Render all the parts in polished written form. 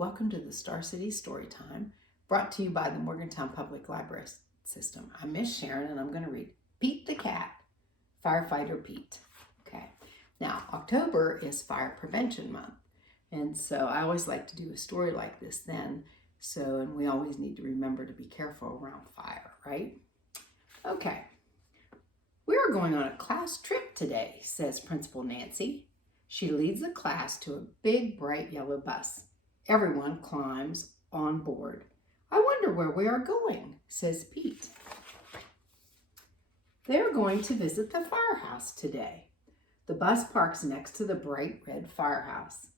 Welcome to the Star City Storytime, brought to you by the Morgantown Public Library system. I'm Miss Sharon, and I'm going to read Pete the Cat, Firefighter Pete. Okay, now October is Fire Prevention Month, and so I always like to do a story like this then. And we always need to remember to be careful around fire, right? Okay, we're going on a class trip today, says Principal Nancy. She leads the class to a big, bright yellow bus. Everyone climbs on board. I wonder where we are going, says Pete. They're going to visit the firehouse today. The bus parks next to the bright red firehouse.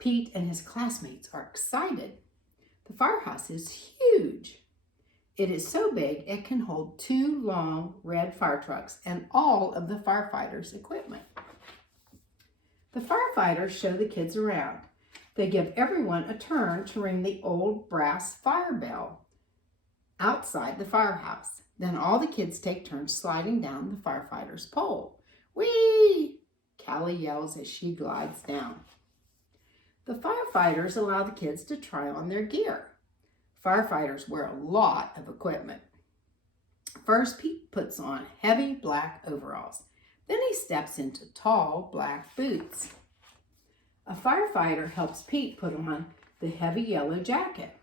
Pete and his classmates are excited. The firehouse is huge. It is so big it can hold 2 long red fire trucks and all of the firefighters' equipment. The firefighters show the kids around. They give everyone a turn to ring the old brass fire bell outside the firehouse. Then all the kids take turns sliding down the firefighter's pole. Whee! Callie yells as she glides down. The firefighters allow the kids to try on their gear. Firefighters wear a lot of equipment. First, Pete puts on heavy black overalls. Then he steps into tall black boots. A firefighter helps Pete put on the heavy yellow jacket.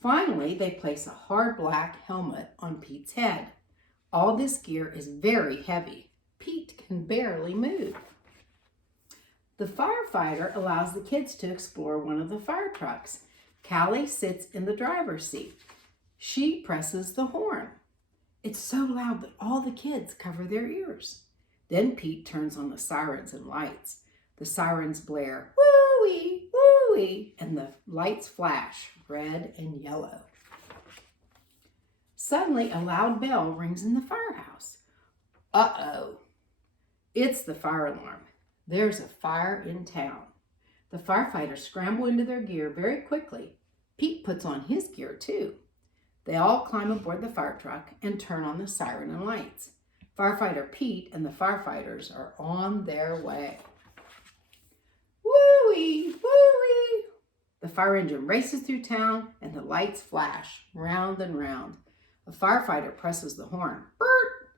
Finally, they place a hard black helmet on Pete's head. All this gear is very heavy. Pete can barely move. The firefighter allows the kids to explore one of the fire trucks. Callie sits in the driver's seat. She presses the horn. It's so loud that all the kids cover their ears. Then Pete turns on the sirens and lights. The sirens blare, woo-wee, woo-wee, and the lights flash red and yellow. Suddenly, a loud bell rings in the firehouse. Uh-oh, it's the fire alarm. There's a fire in town. The firefighters scramble into their gear very quickly. Pete puts on his gear too. They all climb aboard the fire truck and turn on the siren and lights. Firefighter Pete and the firefighters are on their way. Woo-wee, woo-wee. The fire engine races through town and the lights flash round and round. A firefighter presses the horn, Bert,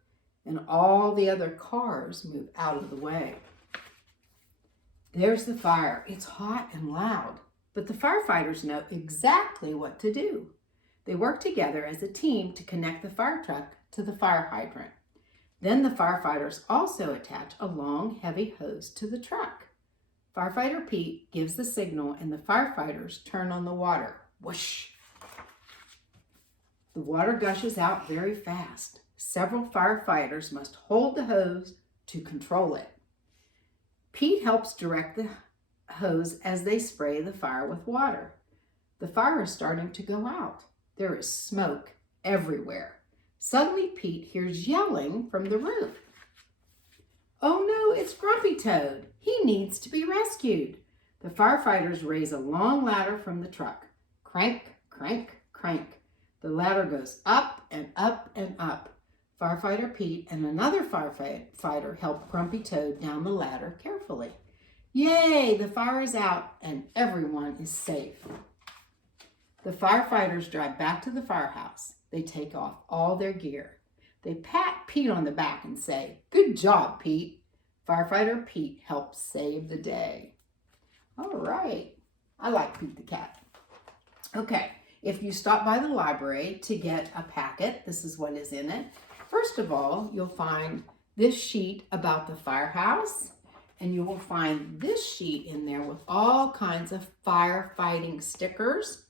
and all the other cars move out of the way. There's the fire. It's hot and loud, but the firefighters know exactly what to do. They work together as a team to connect the fire truck to the fire hydrant. Then the firefighters also attach a long, heavy hose to the truck. Firefighter Pete gives the signal and the firefighters turn on the water. Whoosh! The water gushes out very fast. Several firefighters must hold the hose to control it. Pete helps direct the hose as they spray the fire with water. The fire is starting to go out. There is smoke everywhere. Suddenly, Pete hears yelling from the roof. Oh no, it's Grumpy Toad. He needs to be rescued. The firefighters raise a long ladder from the truck. Crank, crank, crank. The ladder goes up and up and up. Firefighter Pete and another firefighter help Grumpy Toad down the ladder carefully. Yay, the fire is out and everyone is safe. The firefighters drive back to the firehouse. They take off all their gear. They pat Pete on the back and say, "Good job, Pete." Firefighter Pete helps save the day. All right. I like Pete the Cat. Okay, if you stop by the library to get a packet, this is what is in it. First of all, you'll find this sheet about the firehouse, and you will find this sheet in there with all kinds of firefighting stickers.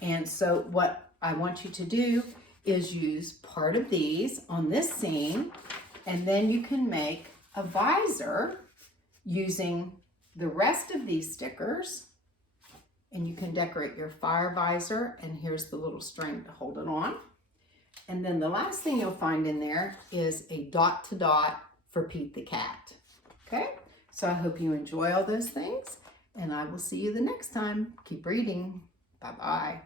And so what I want you to do is use part of these on this scene, and then you can make a visor using the rest of these stickers, and you can decorate your fire visor, and here's the little string to hold it on. And then the last thing you'll find in there is a dot to dot for Pete the Cat. Okay, so I hope you enjoy all those things, and I will see you the next time. Keep reading. Bye-bye.